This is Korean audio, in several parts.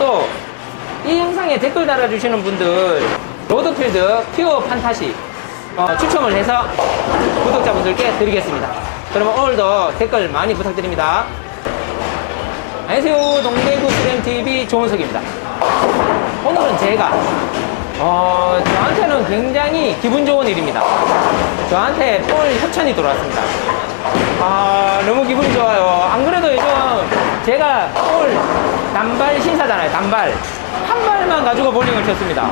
또 이 영상에 댓글 달아주시는 분들 로드필드 퓨어 판타시 어, 추첨을 해서 구독자분들께 드리겠습니다. 그러면 오늘도 댓글 많이 부탁드립니다. 안녕하세요. 동대구 수림TV 조은석입니다. 오늘은 제가 어, 저한테는 굉장히 기분 좋은 일입니다. 저한테 폴 협찬이 돌아왔습니다. 아, 너무 기분이 좋아요. 안 그래도 요즘 제가 폴 단발 신사잖아요. 단발. 한 발만 가지고 볼링을 쳤습니다.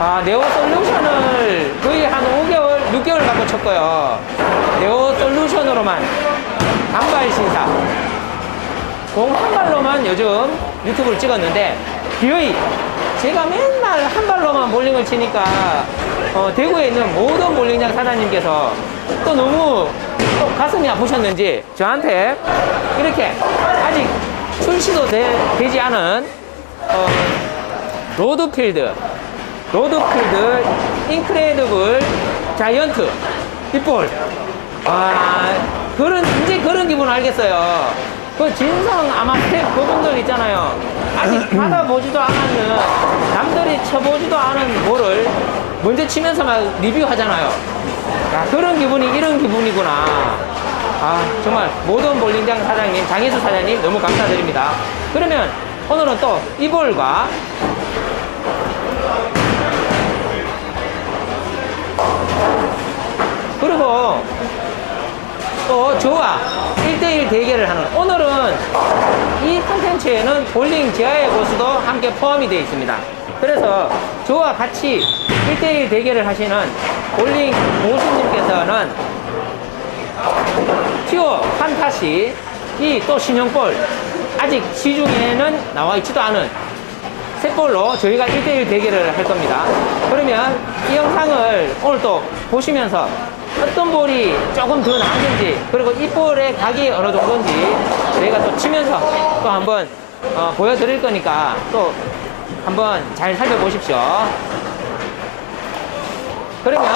아, 네오 솔루션을 거의 한 5개월, 6개월 갖고 쳤고요. 네오 솔루션으로만 단발 신사. 공 한 발로만 요즘 유튜브를 찍었는데 기어이 제가 맨날 한 발로만 볼링을 치니까 어, 대구에 있는 모든 볼링장 사장님께서 또 너무 또 가슴이 아프셨는지 저한테 이렇게 아직 출시도 되, 지 않은 어, 로드필드 로드필드 인크레디블 자이언트 빗볼. 아 그런 이제 그런 기분 알겠어요. 그 진성 아마 스텝 그분들 있잖아요. 아직 받아보지도 않았는 남들이 쳐보지도 않은 볼을 먼저 치면서 막 리뷰하잖아요. 야, 그런 기분이 이런 기분이구나 아 정말 모든 볼링장 사장님 장혜수 사장님 너무 감사드립니다 그러면 오늘은 또 이 볼과 그리고 또 저와 1대1 대결을 하는 오늘은 이 콘텐츠에는 볼링 지하의 고수도 함께 포함이 되어 있습니다. 그래서 저와 같이 1대1 대결을 하시는 볼링 고수님께서는 퓨어 판타시 이 또 신형볼 아직 시중에는 나와 있지도 않은 셋볼로 저희가 1대1 대결을 할 겁니다. 그러면 이 영상을 오늘 또 보시면서 어떤 볼이 조금 더 나은지 그리고 이 볼의 각이 어느 정도인지 저희가 또 치면서 또 한번 어, 보여드릴 거니까 또 한번 잘 살펴보십시오. 그러면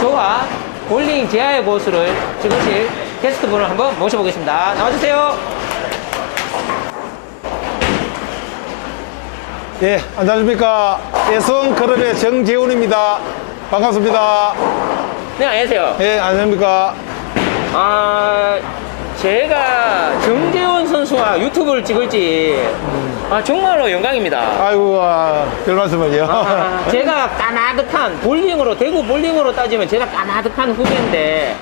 저와 볼링 제아의 고수를 찍으실 게스트 분을 한번 모셔보겠습니다. 나와주세요. 예, 안녕하십니까. 예성 클럽의 정재훈입니다. 반갑습니다. 네, 안녕하세요. 예, 안녕하십니까. 아, 제가 정재훈 선수와 유튜브를 찍을지 아, 정말로 영광입니다. 아이고, 아, 별 말씀을요. 아, 제가 까마득한 볼링으로 대구 볼링으로 따지면 제가 까마득한 후배인데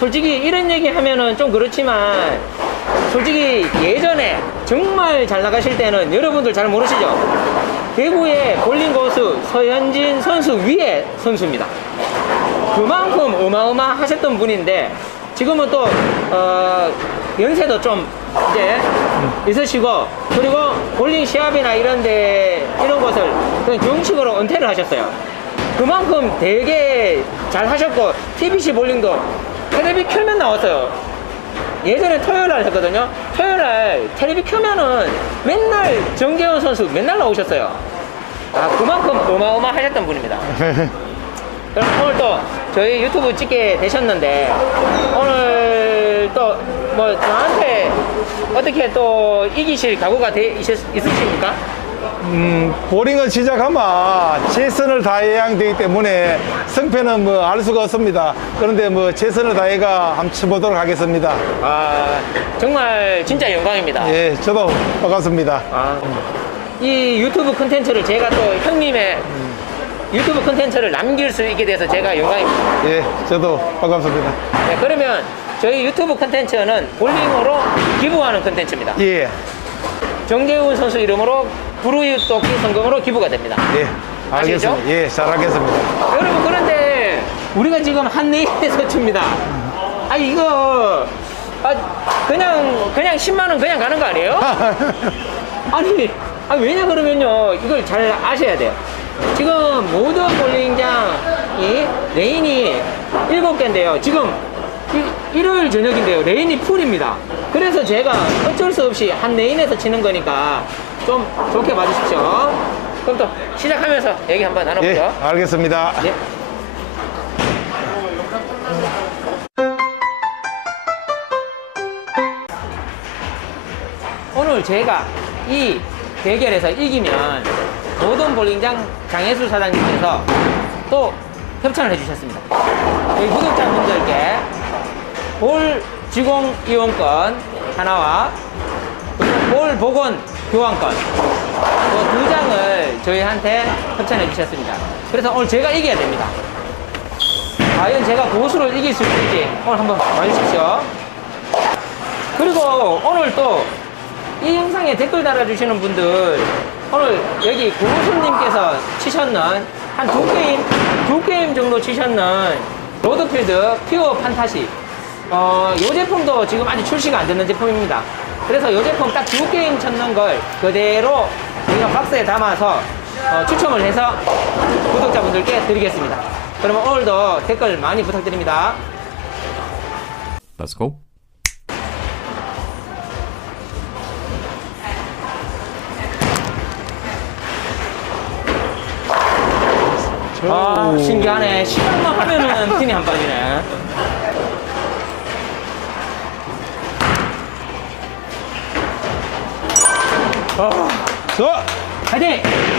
솔직히 이런 얘기 하면은 좀 그렇지만 솔직히 예전에 정말 잘 나가실 때는 여러분들 잘 모르시죠? 대구의 볼링 고수 서현진 선수 위에 선수입니다. 그만큼 어마어마하셨던 분인데 지금은 또 어, 연세도 좀 이제 있으시고 그리고 볼링 시합이나 이런데 이런 것을 그냥 정식으로 은퇴를 하셨어요. 그만큼 되게 잘 하셨고 TBC 볼링도 텔레비 켜면 나왔어요. 예전에 토요일 날 했거든요. 토요일 날 텔레비 켜면은 맨날 정재훈 선수 맨날 나오셨어요. 아 그만큼 어마어마하셨던 분입니다. 그럼 오늘 또 저희 유튜브 찍게 되셨는데 오늘 또 뭐 저한테 어떻게 또 이기실 각오가 돼 있으, 있으십니까? 음, 보링을 시작하면 최선을 다해야 되기 때문에 성패는 뭐 알 수가 없습니다. 그런데 뭐 최선을 다해가 한번 쳐보도록 하겠습니다. 아 정말 진짜 영광입니다. 예, 저도 반갑습니다. 아, 이 유튜브 컨텐츠를 제가 또 형님의 유튜브 컨텐츠를 남길 수 있게 돼서 제가 영광입니다. 예, 저도 반갑습니다. 네, 그러면 저희 유튜브 컨텐츠는 볼링으로 기부하는 컨텐츠입니다. 예, 정재훈 선수 이름으로 부르유 토끼 성금으로 기부가 됩니다. 예, 아시죠? 알겠습니다. 예, 잘하겠습니다. 여러분 그런데 우리가 지금 한내에서 칩니다. 아 이거 아, 그냥 그냥 10만 원 그냥 가는 거 아니에요? 아니, 아니 왜냐 그러면요 이걸 잘 아셔야 돼요. 지금 모든 볼링장이 레인이 7개인데요. 지금 이- 일요일 저녁인데요. 레인이 풀입니다. 그래서 제가 어쩔 수 없이 한 레인에서 치는 거니까 좀 좋게 봐주십시오. 그럼 또 시작하면서 얘기 한번 예, 나눠보죠. 알겠습니다. 예. 오늘 제가 이 대결에서 이기면 모든 볼링장 장혜수 사장님께서 또 협찬을 해주셨습니다. 저희 구독자분들께 볼 지공 이용권 하나와 볼 복원 교환권 그 두 장을 저희한테 협찬해 주셨습니다. 그래서 오늘 제가 이겨야 됩니다. 과연 제가 고수를 이길 수 있을지 오늘 한번 봐주십시오. 그리고 오늘 또 이 영상에 댓글 달아주시는 분들 오늘 여기 고수님께서 치셨는 한 두 게임 두 게임 정도 치셨는 로드필드 퓨어 판타시 어, 이 제품도 지금 아직 출시가 안 되는 제품입니다. 그래서 이 제품 딱 두 게임 쳤는 걸 그대로 우리가 박스에 담아서 어, 추첨을 해서 구독자분들께 드리겠습니다. 그러면 오늘도 댓글 많이 부탁드립니다. Let's go. 아, 신기하네. 시간만 하면은 핀이 안 빠지네. 자, 파이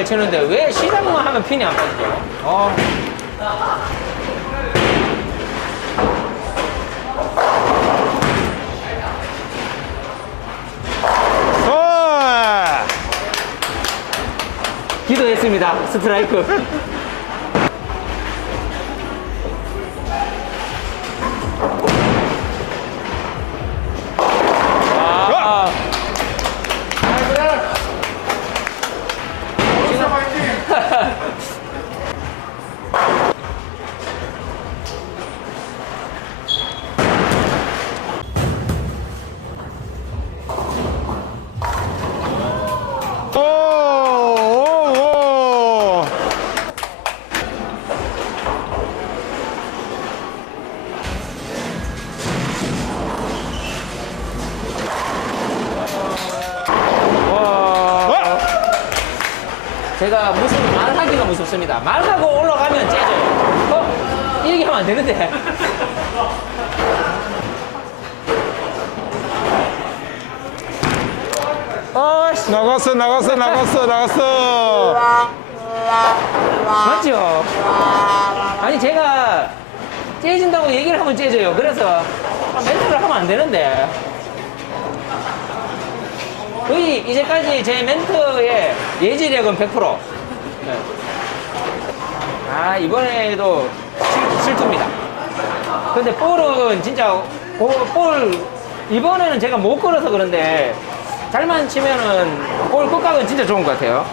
잘 치는데 왜 시작만 하면 핀이 안 빠지죠? 어. 자, 기도했습니다. 스트라이크. 무섭습니다. 말하고 올라가면 째져요. 어? 이 얘기하면 안 되는데. 어, 씨. 나갔어, 나갔어, 나갔어, 나갔어. 맞죠? 아니, 제가 째진다고 얘기를 하면 째져요. 그래서 멘트를 하면 안 되는데. 거의 이제까지 제 멘트의 예지력은 100%. 네. 아, 이번에도 실, 실투입니다. 근데 볼은 진짜, 볼, 볼, 이번에는 제가 못 걸어서 그런데, 잘만 치면은 볼 끝각은 진짜 좋은 것 같아요.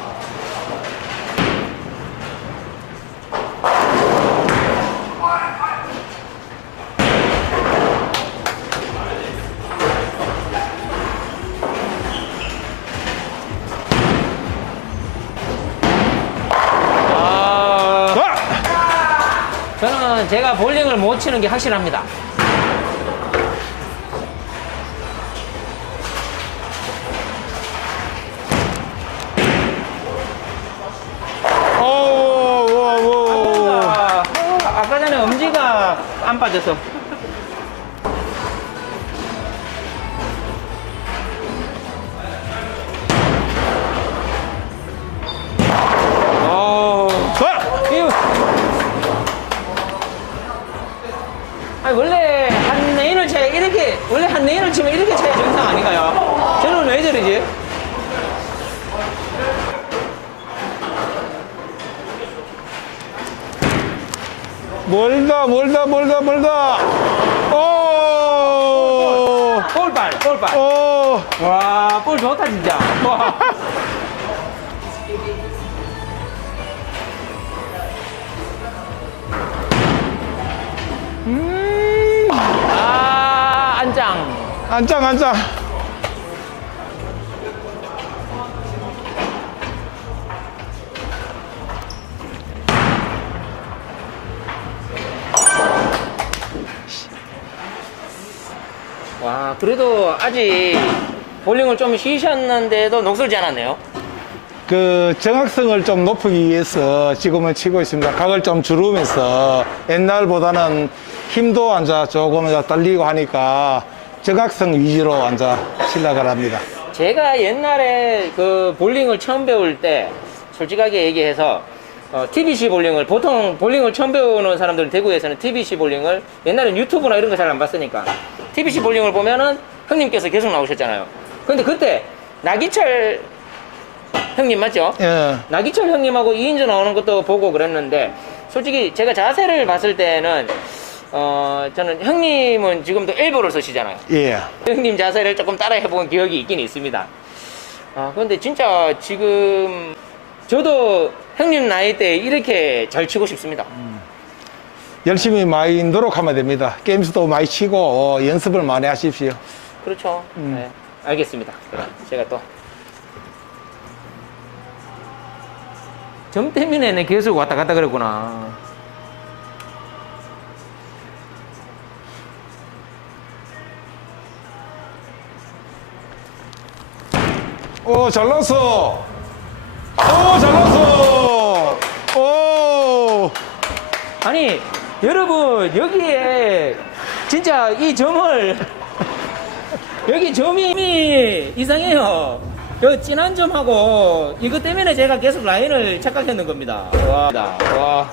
제가 볼링을 못 치는 게 확실합니다. 오, 오, 오. 아, 아까 전에 엄지가 안 빠져서. 좋다 진짜 와. 음. 아 안장 안장 안장 와 그래도 아직 볼링을 좀 쉬셨는데도 녹슬지 않았네요. 그 정확성을 좀 높이기 위해서 지금은 치고 있습니다. 각을 좀 주름해서 옛날보다는 힘도 앉아 조금 딸리고 하니까 정확성 위주로 앉아 실락을 합니다. 제가 옛날에 그 볼링을 처음 배울 때 솔직하게 얘기해서 어, TBC 볼링을 보통 볼링을 처음 배우는 사람들은 대구에서는 TBC 볼링을 옛날엔 유튜브나 이런 거 잘 안 봤으니까 TBC 볼링을 보면은 형님께서 계속 나오셨잖아요. 근데 그때 나기철 형님 맞죠? 예. 나기철 형님하고 2인조 나오는 것도 보고 그랬는데 솔직히 제가 자세를 봤을 때는 어 저는 형님은 지금도 엘보를 쓰시잖아요. 예. 형님 자세를 조금 따라 해본 기억이 있긴 있습니다. 아, 근데 진짜 지금 저도 형님 나이 때 이렇게 잘 치고 싶습니다. 열심히 많이 노력하면 됩니다. 게임수도 많이 치고 어, 연습을 많이 하십시오. 그렇죠. 네, 알겠습니다. 그럼 제가 또. 점 때문에 내 계속 왔다 갔다 그랬구나. 오, 잘 났어. 오, 잘 났어. 오. 아니, 여러분, 여기에 진짜 이 점을, 여기 점이 이상해요. 여 진한 점하고 이것 때문에 제가 계속 라인을 착각했는 겁니다. 와, 와.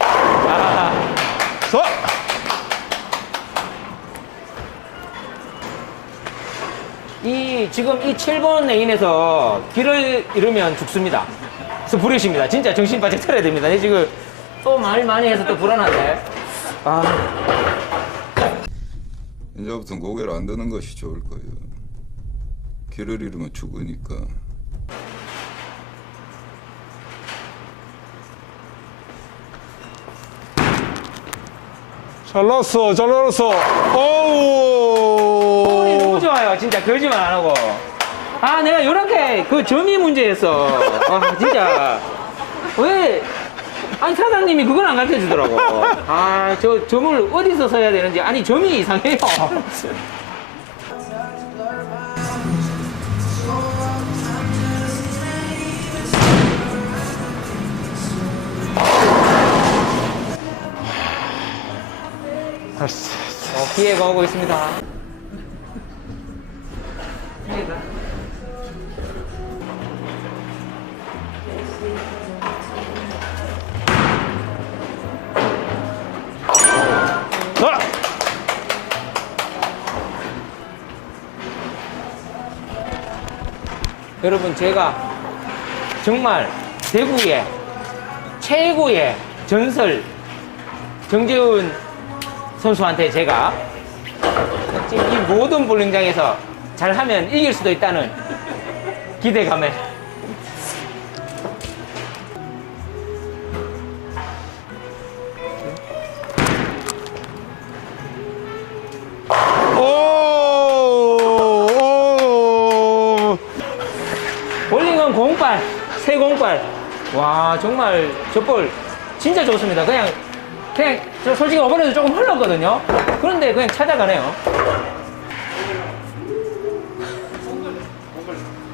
아, 자. 이 지금 이 7번 레인에서 길을 잃으면 죽습니다. 그래서 부르십니다. 진짜 정신 바짝 차려야 됩니다. 내 지금 또 말 많이 해서 또 불안한데. 아, 이제부터는 고개를 안 드는 것이 좋을 거예요. 길을 잃으면 죽으니까. 잘 났어. 잘 났어. 볼이 너무 오. 좋아요. 진짜 거짓말 안 하고. 아, 내가 이렇게 그 점이 문제였어. 아, 진짜. 왜? 아니, 사장님이 그걸 안 가르쳐 주더라고. 아, 저 점을 어디서 써야 되는지. 아니, 점이 이상해요. 알았어. 어, 기회가 오고 있습니다. 여러분 제가 정말 대구의 최고의 전설 정재훈 선수한테 제가 이 모든 볼링장에서 잘하면 이길 수도 있다는 기대감에 공발, 새 공발. 와, 정말 저볼 진짜 좋습니다. 그냥, 그냥, 저 솔직히 어번에도 조금 흘렀거든요. 그런데 그냥 찾아가네요.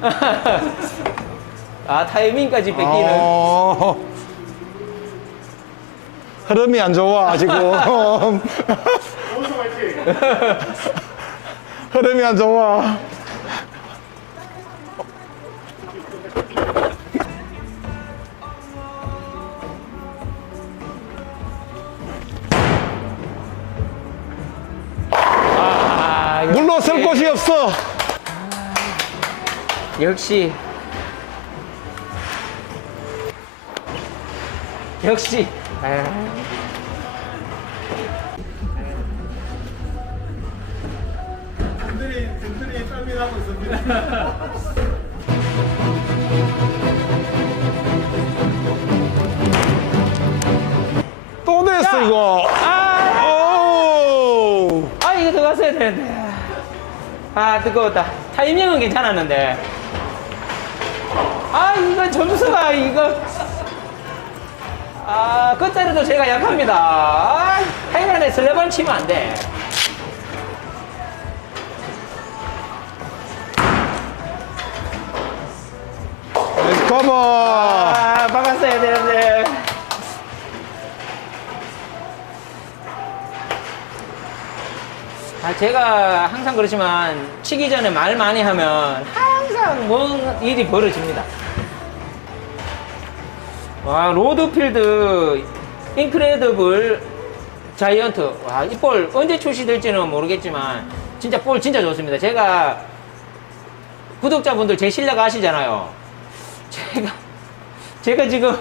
아, 타이밍까지 뺏기는. 어. 흐름이 안 좋아 지금. 흐름이 안 좋아. 물러설 역시- 곳이 없어. 역시. 역시. 아. 든든히 든든히 땀이 나고 있습니다. 또 야! 이거. 아, 아, 뜨거웠다. 타이밍은 괜찮았는데. 아, 아, 이거 점수가, 이거. 아, 끝자리도 제가 약합니다. 아, 하이란에 슬래번 치면 안 돼. 커버. 아, 막았어야 되는데. 아, 제가 항상 그렇지만 치기 전에 말 많이 하면 항상 뭔 일이 벌어집니다. 와, 로드필드 인크레더블 자이언트. 와, 이 볼 언제 출시될지는 모르겠지만 진짜 볼 진짜 좋습니다. 제가 구독자분들 제 실력 아시잖아요. 제가 제가 지금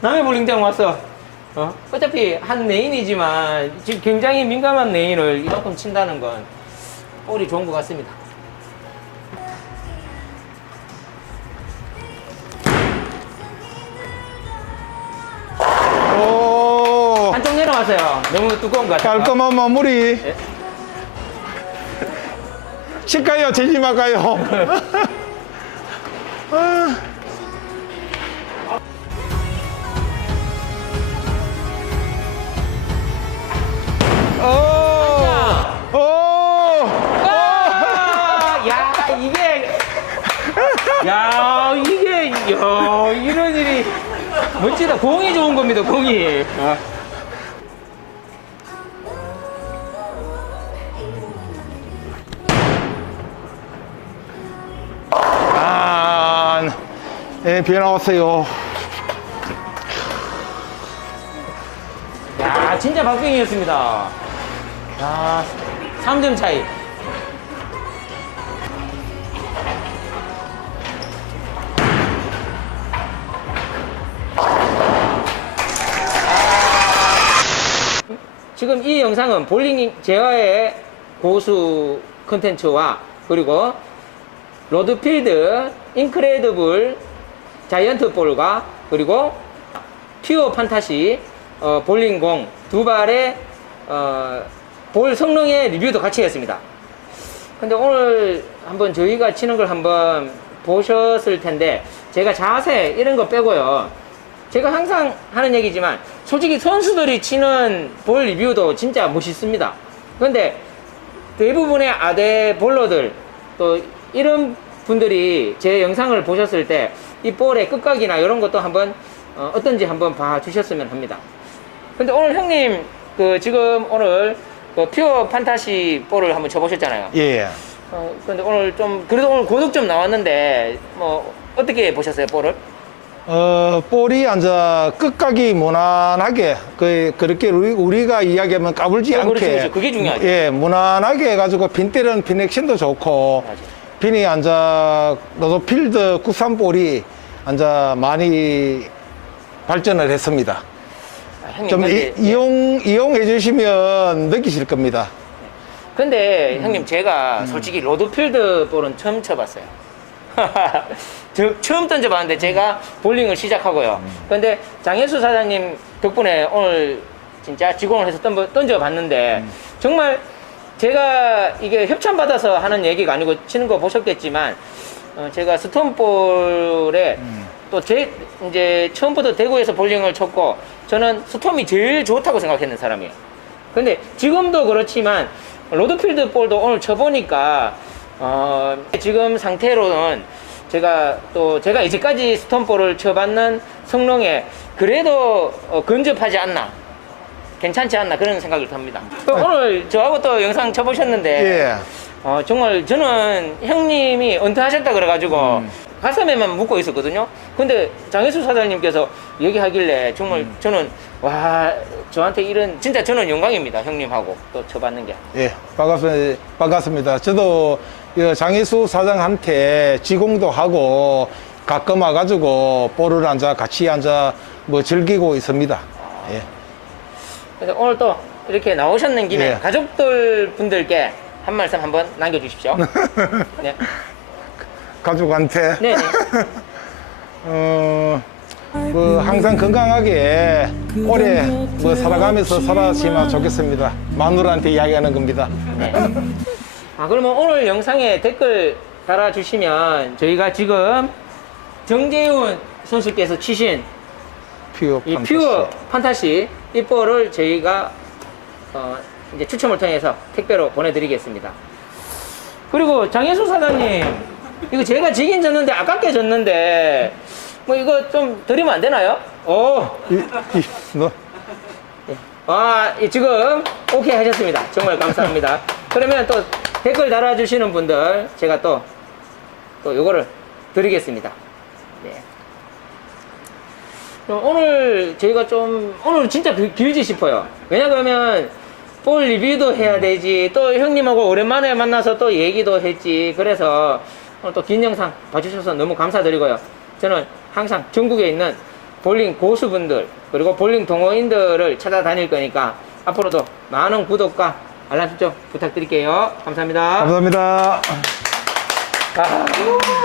남의 볼링장 왔어. 어? 어차피 한 레인이지만 지금 굉장히 민감한 레인을 이만큼 친다는 건 볼이 좋은 것 같습니다. 오. 한쪽 내려왔어요. 너무 두꺼운 것 같아요. 깔끔한 마무리. 예. 칠까요? 재지 말까요? 아. 멋지다. 공이 좋은 겁니다. 공이. 아. 아, 예, 비 나왔어요. 야, 진짜 박빙이었습니다. 야, 3점 차이. 지금 이 영상은 볼링 재화의 고수 컨텐츠와 그리고 로드필드 인크레더블 자이언트 볼과 그리고 퓨어 판타시 어, 볼링공 두 발의 어, 볼 성능의 리뷰도 같이 했습니다. 근데 오늘 한번 저희가 치는 걸 한번 보셨을 텐데 제가 자세 이런 거 빼고요. 제가 항상 하는 얘기지만 솔직히 선수들이 치는 볼 리뷰도 진짜 멋있습니다. 근데 대부분의 아대 볼러들 또 이런 분들이 제 영상을 보셨을 때 이 볼의 끝각이나 이런 것도 한번 어, 어떤지 한번 봐 주셨으면 합니다. 근데 오늘 형님 그 지금 오늘 그 퓨어 판타시 볼을 한번 쳐보셨잖아요. 예. 어, 근데 오늘 좀 그래도 오늘 고득점 나왔는데 뭐 어떻게 보셨어요 볼을? 어, 볼이 앉아 끝각이 무난하게, 그, 그렇게 우리, 우리 가 이야기하면 까불지 어, 않게. 그렇죠, 그렇죠. 그게 중요하죠. 예, 무난하게 해가지고 빈 때는 빈 액션도 좋고, 맞아요. 빈이 앉아, 너도 필드 국산 볼이 앉아 많이 발전을 했습니다. 아, 형님 좀 근데, 이, 용 이용해 주시면 느끼실 겁니다. 근데 음. 형님 제가 솔직히 로드필드 볼은 처음 쳐봤어요. 저- 처음 던져봤는데 제가 볼링을 시작하고요. 음. 근데 장혜수 사장님 덕분에 오늘 진짜 직원을 해서 던져, 던져봤는데 음. 정말 제가 이게 협찬 받아서 하는 얘기가 아니고 치는 거 보셨겠지만 어, 제가 스톰볼에 음. 또제 이제 처음부터 대구에서 볼링을 쳤고 저는 스톰이 제일 좋다고 생각했는 사람이에요. 근데 지금도 그렇지만 로드필드 볼도 오늘 쳐보니까 어, 지금 상태로는 제가 또 제가 이제까지 스톰볼을 쳐봤는 성능에 그래도 어, 근접하지 않나 괜찮지 않나 그런 생각을 듭니다. 또 오늘 저하고 또 영상 쳐보셨는데 예. 어, 정말 저는 형님이 은퇴하셨다 그래가지고 가슴에만 묻고 있었거든요. 근데 장혜수 사장님께서 얘기하길래 정말 저는 와 저한테 이런 진짜 저는 영광입니다. 형님하고 또 쳐봤는 게. 예, 반갑습니다. 반갑습니다. 저도 이 장희수 사장한테 지공도 하고 가끔 와가지고 볼을 앉아 같이 앉아 뭐 즐기고 있습니다. 예. 그래서 오늘 또 이렇게 나오셨는 김에 예. 가족들 분들께 한 말씀 한번 남겨주십시오. 네, 가족한테 네, 네. 어, 뭐 항상 건강하게 오래 뭐 살아가면서 살아시면 좋겠습니다. 마누라한테 이야기하는 겁니다. 네. 아, 그러면 오늘 영상에 댓글 달아주시면 저희가 지금 정재훈 선수께서 치신 퓨어 이 판타시. 퓨어 판타시 이 볼을 저희가 어, 이제 추첨을 통해서 택배로 보내드리겠습니다. 그리고 장혜수 사장님, 이거 제가 지긴 졌는데 아깝게 졌는데 뭐 이거 좀 드리면 안 되나요? 오, 이, 이, 너, 아, 이 지금 오케이 하셨습니다. 정말 감사합니다. 그러면 또 댓글 달아주시는 분들 제가 또, 또 요거를 드리겠습니다. 네. 오늘 저희가 좀, 오늘 진짜 길- 길지 싶어요. 왜냐 그러면 볼 리뷰도 해야 되지, 또 형님하고 오랜만에 만나서 또 얘기도 했지. 그래서 오늘 또 긴 영상 봐주셔서 너무 감사드리고요. 저는 항상 전국에 있는 볼링 고수분들, 그리고 볼링 동호인들을 찾아다닐 거니까 앞으로도 많은 구독과 알람 설정 부탁드릴게요. 감사합니다. 감사합니다. 아.